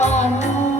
อ่อน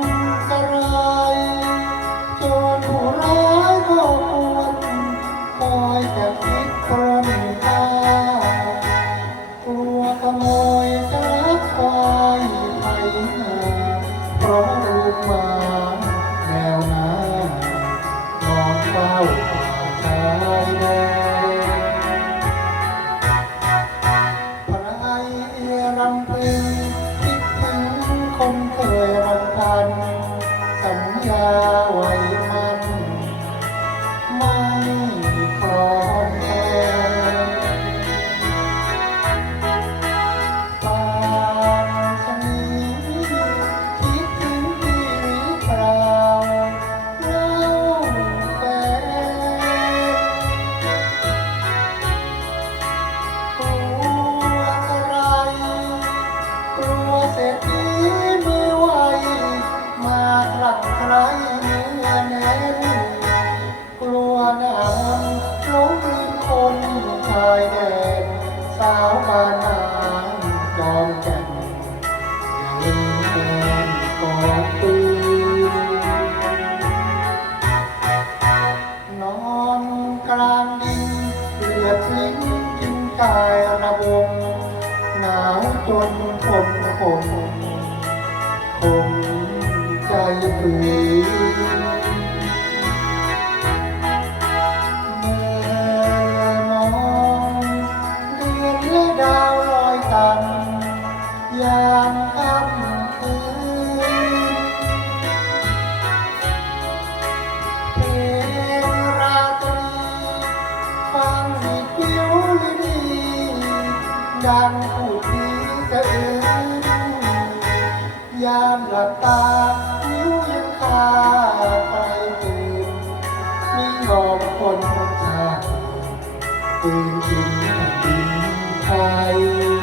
tấm da quay mai. จนคนคงคงใจฝืนมองเดือนและดาวลอยต่ำยามค่ำ ยามหลับตานิ้วยังคาไปตื่นมีหอมคนจนชตื่นกินแผ่นดินไทย